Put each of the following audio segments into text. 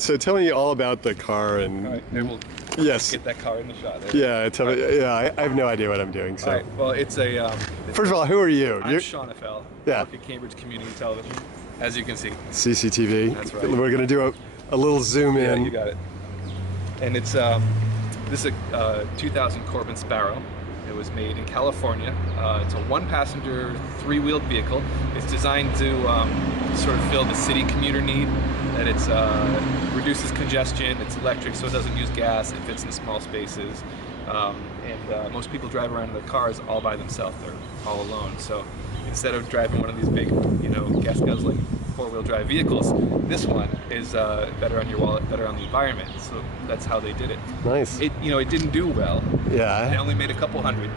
So tell me all about the car and... All right, and we'll yes. get that car in the shot. There. Yeah, tell me, yeah, I have no idea what I'm doing, so... All right, well, it's a... First of all, who are you? I'm Sean Effel. Yeah. I work at Cambridge Community Television, as you can see. CCTV. That's right. We're going to do a little zoom in. Yeah, you got it. And it's this is a 2000 Corbin Sparrow. It was made in California. It's a one-passenger, three-wheeled vehicle. It's designed to sort of fill the city commuter need. That it's reduces congestion. It's electric, so it doesn't use gas. It fits in small spaces. And most people drive around in their cars all by themselves. They're all alone. So instead of driving one of these big, gas guzzling four-wheel drive vehicles, this one is better on your wallet, better on the environment. So that's how they did it. Nice. It didn't do well. Yeah. They only made a couple hundred.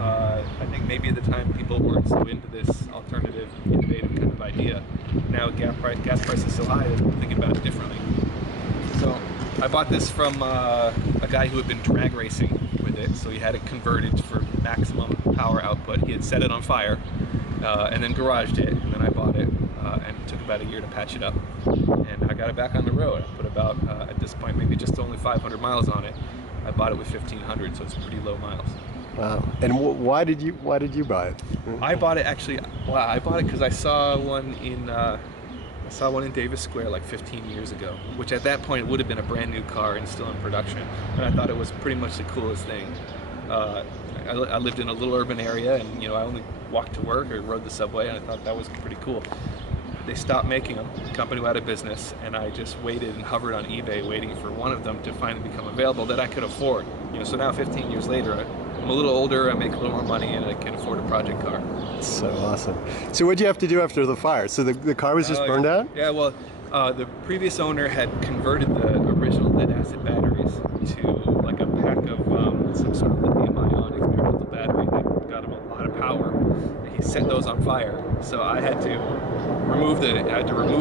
I think maybe at the time people weren't so into this alternative, innovative kind of idea. Now gas prices so high, they're thinking about it differently. So I bought this from a guy who had been drag racing with it. So he had it converted for maximum power output. He had set it on fire and then garaged it, and then I bought it. And it took about a year to patch it up, and I got it back on the road. I put about at this point maybe just only 500 miles on it. I bought it with 1,500, so it's pretty low miles. Wow. And why did you buy it? I bought it actually. Well, I bought it because I saw one in Davis Square like 15 years ago, which at that point would have been a brand new car and still in production. And I thought it was pretty much the coolest thing. I lived in a little urban area, and I only walked to work or rode the subway, and I thought that was pretty cool. They stopped making them. The company went out of business, and I just waited and hovered on eBay waiting for one of them to finally become available that I could afford. So now 15 years later, I'm a little older, I make a little more money, and I can afford a project car. So awesome. So what did you have to do after the fire? So the car was just burned out? Yeah, well, the previous owner had converted the original lead-acid batteries to like a pack of some sort of lithium-ion experimental battery that got him a lot of power. He set those on fire, so I had to remove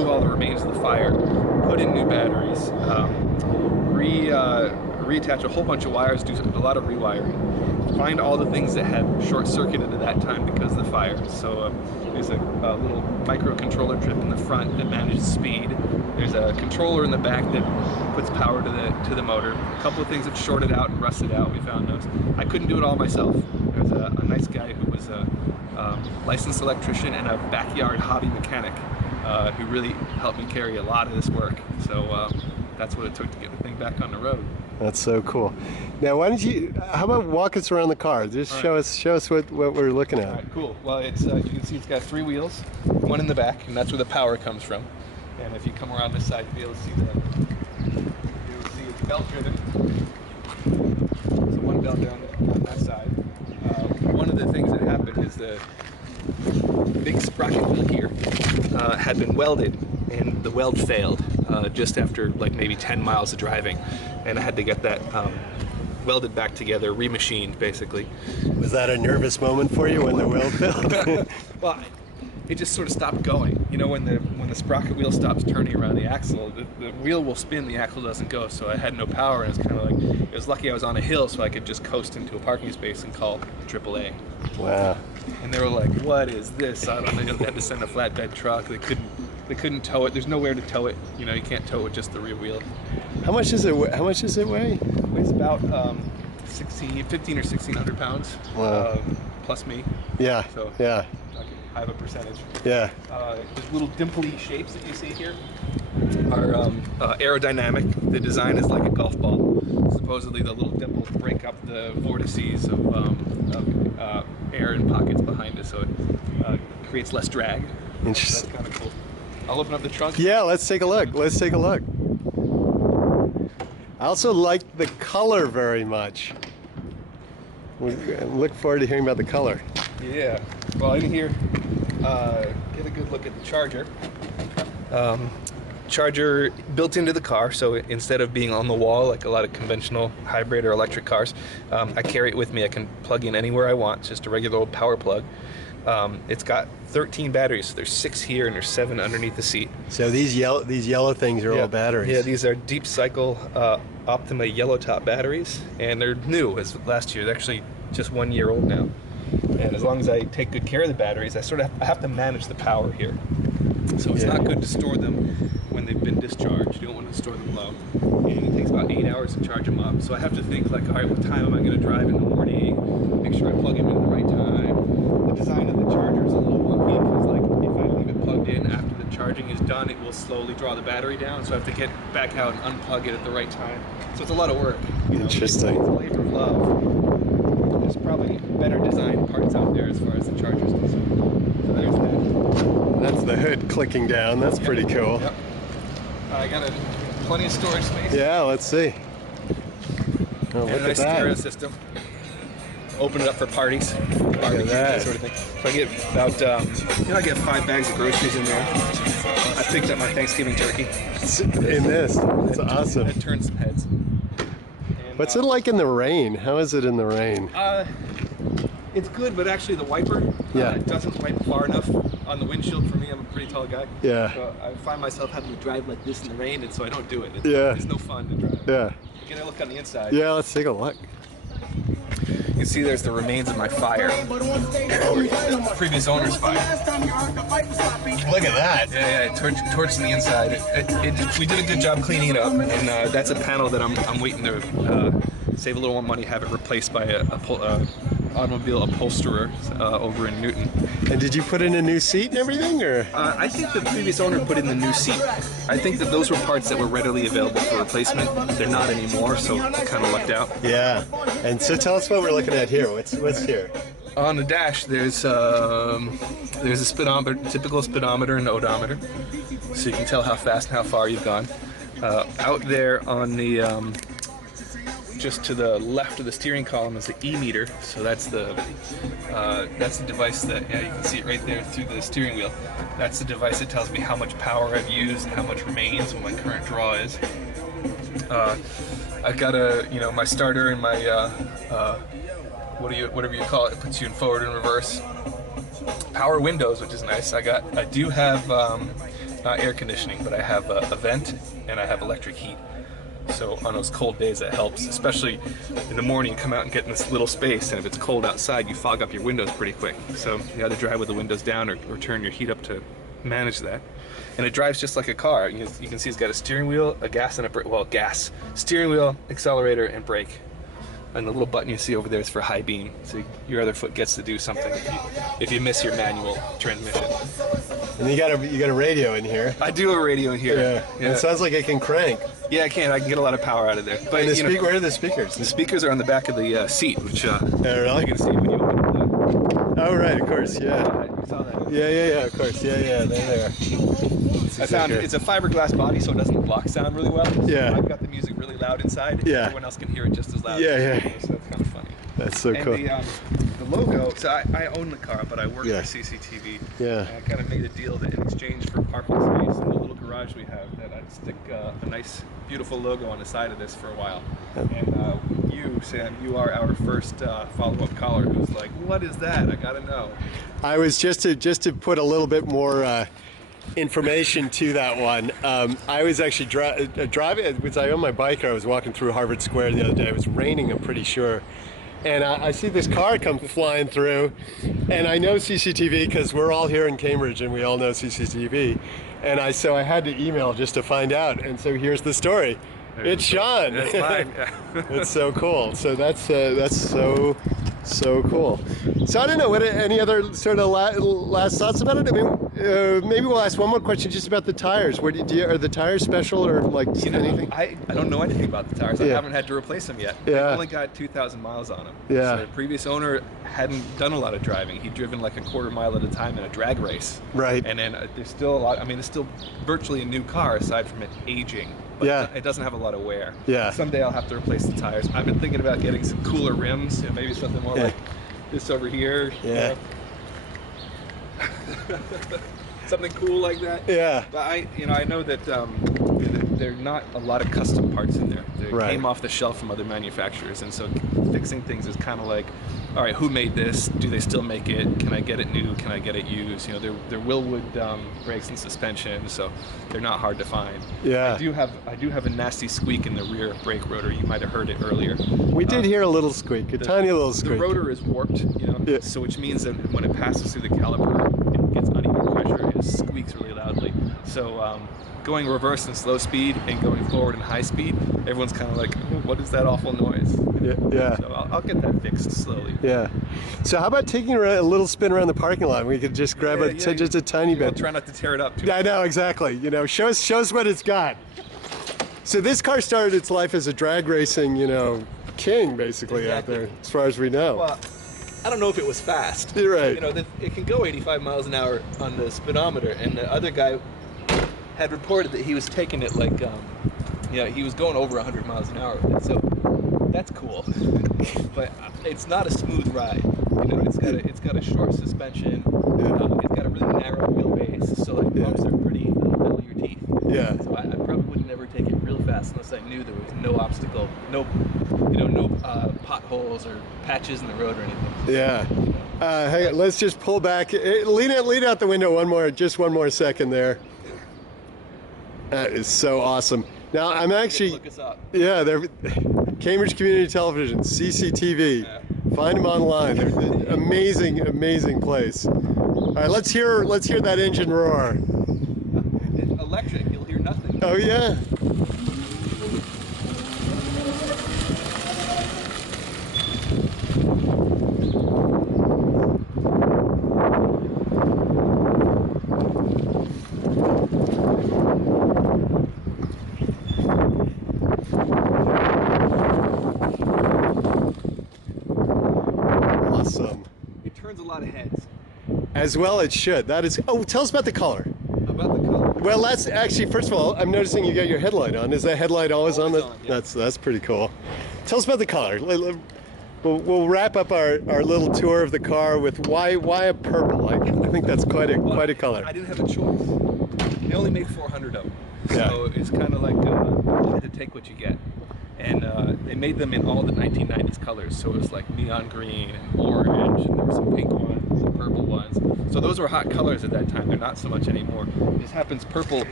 all the remains of the fire, put in new batteries, reattach a whole bunch of wires, do a lot of rewiring, find all the things that had short-circuited at that time because of the fire. So there's a little microcontroller chip in the front that manages speed. There's a controller in the back that puts power to the motor. A couple of things that shorted out and rusted out. We found those. I couldn't do it all myself. There's a nice guy who was a licensed electrician and a backyard hobby mechanic who really helped me carry a lot of this work. So that's what it took to get the thing back on the road. That's so cool. Now, how about walk us around the car? Just show us what we're looking at. All right, cool. Well, it's you can see it's got three wheels, one in the back, and that's where the power comes from. And if you come around this side, you'll be able to see it's belt driven. So one belt there on that side. One of the things that happened is the big sprocket wheel here had been welded, and the weld failed just after like maybe 10 miles of driving, and I had to get that welded back together, remachined basically. Was that a nervous moment for you when the weld failed? Well, it just sort of stopped going. When the sprocket wheel stops turning around the axle, the wheel will spin, the axle doesn't go. So I had no power, and it's kind of like, it was lucky I was on a hill, so I could just coast into a parking space and call AAA. Wow. And they were like, "What is this?" I don't know. They had to send a flatbed truck. They couldn't tow it. There's nowhere to tow it. You can't tow it with just the rear wheel. How much does it weigh? It weighs about 15 or 1,600 pounds. Wow. Plus me. Yeah. So yeah. I have a percentage. Yeah. These little dimply shapes that you see here are aerodynamic. The design is like a golf ball. Supposedly the little dimples break up the vortices of air in pockets behind it, so it creates less drag. Interesting. That's kind of cool. I'll open up the trunk. Yeah, let's take a look. Let's take a look. I also like the color very much. We look forward to hearing about the color. Yeah. Well, in here, get a good look at the charger. Charger built into the car, so instead of being on the wall like a lot of conventional hybrid or electric cars, I carry it with me. I can plug in anywhere I want. It's just a regular old power plug. It's got 13 batteries. So there's 6 here and there's 7 underneath the seat. So these yellow things are all batteries. Yeah, these are deep cycle Optima yellow top batteries, and they're new as last year. They're actually just 1 year old now. And as long as I take good care of the batteries, I have to manage the power here. So it's not good to store them when they've been discharged. You don't want to store them low. And it takes about 8 hours to charge them up. So I have to think like, all right, what time am I going to drive in the morning? Make sure I plug them in at the right time. The design of the charger is a little wonky because like if I leave it plugged in after the charging is done, it will slowly draw the battery down. So I have to get back out and unplug it at the right time. So it's a lot of work. You know, Interesting. It's a labor of love. There's probably better designed parts out there as far as the charger's concerned. So there's that. That's the hood clicking down. That's pretty cool. Yep. I got plenty of storage space. Yeah, let's see. Oh, And look a at nice stereo that. system. Open it up for parties, barbecues, that. that sort of thing. So I get about, I get 5 bags of groceries in there. I picked up my Thanksgiving turkey. In this. That's awesome. That turned some heads. And, What's it like in the rain? How is it in the rain? It's good, but actually the wiper doesn't wipe far enough on the windshield for me. I'm a pretty tall guy. Yeah. So I find myself having to drive like this in the rain, and so I don't do it. Yeah. It's no fun to drive. Yeah. Get a look on the inside. Yeah, let's take a look. You can see there's the remains of my fire. The previous owner's fire. Look at that. Yeah, torch on the inside. We did a good job cleaning it up, and that's a panel that I'm waiting to save a little more money, have it replaced by a automobile upholsterer over in Newton. And did you put in a new seat and everything, or? I think the previous owner put in the new seat. I think that those were parts that were readily available for replacement. They're not anymore, so I kind of lucked out. Yeah. And so tell us what we're looking at here. What's here? On the dash, there's a speedometer, typical speedometer and odometer, so you can tell how fast and how far you've gone. Out there on the just to the left of the steering column is the E-meter, so that's the device that, you can see it right there through the steering wheel. That's the device that tells me how much power I've used and how much remains, what my current draw is. I've got my starter and my whatever you call it, puts you in forward and reverse. Power windows, which is nice. I do have not air conditioning, but I have a vent and I have electric heat. So on those cold days that helps, especially in the morning. You come out and get in this little space, and if it's cold outside, you fog up your windows pretty quick. So you either drive with the windows down or turn your heat up to manage that. And it drives just like a car. You can see it's got a steering wheel, a gas, and a brake. Well, gas, steering wheel, accelerator, and brake. And the little button you see over there is for high beam, so your other foot gets to do something if you miss your manual transmission. And you got a radio in here. I do have a radio in here. Yeah. It sounds like it can crank. Yeah, I can. I can get a lot of power out of there. But And where are the speakers? the speakers are on the back of the seat, which really? you can see when you open the. Oh, right, of course, yeah. You saw that. Yeah, of course. Yeah, they're there. I found it's a fiberglass body, so it doesn't block sound really well. So Yeah. I've got the music really loud inside. Yeah. Everyone else can hear it just as loud. Yeah. So that's kind of funny. That's so And cool. the logo, so I own the car, but I work Yeah. for CCTV. Yeah. And I kind of made a deal that in exchange for parking space in the little garage we have, that I'd stick a nice, beautiful logo on the side of this for a while. And you, Sam, you are our first follow-up caller who's like, what is that? I gotta know. I was just to put a little bit more information to that one. I was actually driving, because I own my bike. I was walking through Harvard Square the other day. It was raining, I'm pretty sure. And I see this car come flying through, and I know CCTV because we're all here in Cambridge and we all know CCTV. And so I had to email just to find out. And so here's the story. It's Sean. That's mine. Yeah. It's so cool. So that's so cool. So I don't know, any other sort of last thoughts about it? I mean, maybe we'll ask one more question just about the tires. Are the tires special or like anything? I don't know anything about the tires. I haven't had to replace them yet. Yeah. I've only got 2,000 miles on them. Yeah. So the previous owner hadn't done a lot of driving. He'd driven like a quarter mile at a time in a drag race. Right. And then there's still a lot. I mean, it's still virtually a new car aside from it aging. But it doesn't have a lot of wear. Yeah. Someday I'll have to replace the tires. I've been thinking about getting some cooler rims, maybe something more like this over here. Yeah. Something cool like that. Yeah. But I know that there are not a lot of custom parts in there. They came off the shelf from other manufacturers, and so fixing things is kind of like, all right, who made this? Do they still make it? Can I get it new? Can I get it used? They're Willwood brakes and suspension, so they're not hard to find. Yeah. I do have a nasty squeak in the rear brake rotor. You might have heard it earlier. We did hear a little squeak, tiny little squeak. The rotor is warped, so which means that when it passes through the caliper, it gets uneven pressure. pressure and it squeaks really loudly. So going reverse in slow speed and going forward in high speed, everyone's kind of like, "Ooh, what is that awful noise?" Yeah. So I'll get that fixed slowly. Yeah. So how about taking a little spin around the parking lot? We could just grab just a tiny bit. I'll try not to tear it up too. I know, exactly. You know, show us what it's got. So this car started its life as a drag racing, you know, king basically out there, as far as we know. Well, I don't know if it was fast. You're right. You know, it can go 85 miles an hour on the speedometer, and the other guy had reported that he was taking it like, he was going over 100 miles an hour with it. So that's cool, but it's not a smooth ride. You know, it's got a short suspension. It's got a really narrow wheelbase, so like bumps are pretty middle of your teeth. Yeah. So I probably would never take it real fast unless I knew there was no obstacle, no potholes or patches in the road or anything. Yeah. Hang on, let's just pull back. Lean out the window just one more second there. That is so awesome. Now I'm actually, look us up. Yeah, they're Cambridge Community Television, CCTV. Yeah. Find them online. They're amazing place. All right, let's hear that engine roar. It's electric. You'll hear nothing. Oh yeah. Awesome. It turns a lot of heads. As well it should. That is. Oh, tell us about the color. About the color. Well, that's actually, first of all, I'm noticing you got your headlight on. Is that headlight always on? Yeah. That's pretty cool. Tell us about the color. We'll wrap up our little tour of the car with why a purple. I think that's quite a color. I didn't have a choice. They only made 400 of them, Yeah. so it's kind of like you had to take what you get. And they made them in all the 1990s colors, so it was like neon green and orange, and there were some pink ones, some purple ones. So those were hot colors at that time. They're not so much anymore. It just happens purple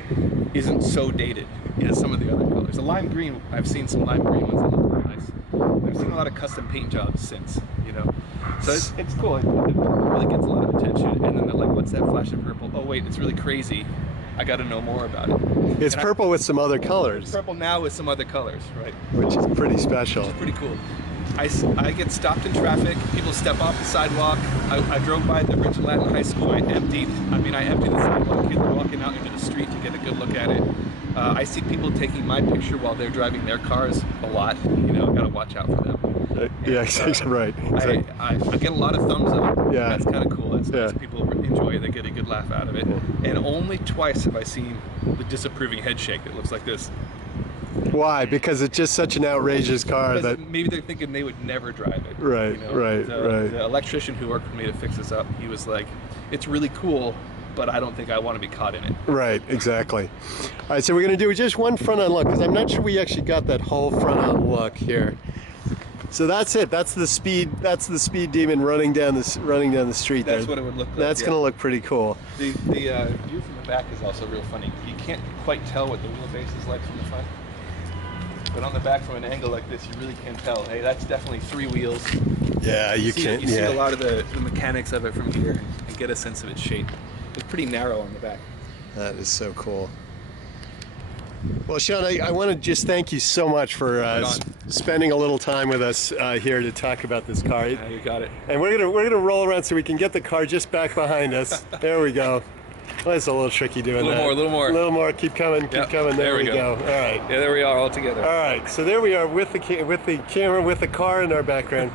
isn't so dated as some of the other colors. The lime green, I've seen some lime green ones that look really nice. I've seen a lot of custom paint jobs since, you know. So it's cool. It really gets a lot of attention. And then they're like, what's that flash of purple? Oh wait, it's really crazy. I got to know more about it. It's purple with some other colors. It's purple now with some other colors, right? Which is pretty special. It's pretty cool. I get stopped in traffic. People step off the sidewalk. I drove by the Richard Latin High School. I emptied the sidewalk. Kids are walking out into the street to get a good look at it. I see people taking my picture while they're driving their cars a lot. You know, got to watch out for them. Yeah, exactly right. Exactly. I get a lot of thumbs up. Yeah. That's kind of cool. That's nice. People enjoy it. They get a good laugh out of it. And only twice have I seen the disapproving head shake that looks like this. Why? Because it's just such an outrageous car that maybe they're thinking they would never drive it. Right, you know? right. The electrician who worked with me to fix this up, he was like, "It's really cool, but I don't think I want to be caught in it." Right, exactly. All right, so we're going to do just one front-on look because I'm not sure we actually got that whole front-on look here. So that's it. That's the speed. That's the speed demon running down the street. That's there. what it would look like. That's going to look pretty cool. The view from the back is also real funny. You can't quite tell what the wheelbase is like from the front, but on the back from an angle like this, you really can tell. Hey, that's definitely 3 wheels. Yeah, you can. You see a lot of the mechanics of it from here and get a sense of its shape. It's pretty narrow on the back. That is so cool. Well, Sean, I want to just thank you so much for spending a little time with us here to talk about this car. Yeah, you got it. And we're gonna roll around so we can get the car just back behind us. There we go. Well, it's a little tricky doing that. A little more. A little more. Keep coming. Keep coming. There we go. All right. Yeah, there we are all together. All right. So there we are with the camera, with the car in our background.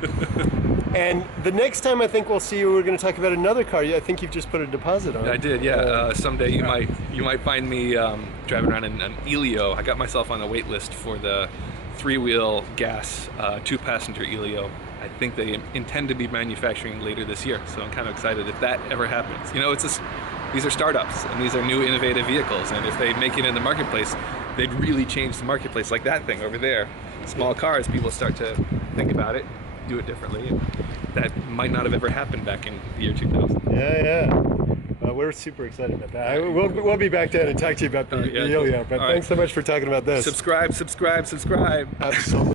And the next time I think we'll see you, we're going to talk about another car. I think you've just put a deposit on. I did, yeah. Someday you might find me driving around in an Elio. I got myself on the wait list for the 3-wheel gas 2-passenger Elio. I think they intend to be manufacturing later this year, so I'm kind of excited if that ever happens. You know, these are startups and these are new innovative vehicles, and if they make it in the marketplace, they'd really change the marketplace. Like that thing over there, small cars, people start to think about it, do it differently, and that might not have ever happened back in the year 2000. Yeah. We're super excited about that. We'll be back down and talk to you about the Elio, but thanks so much for talking about this. Subscribe. Absolutely.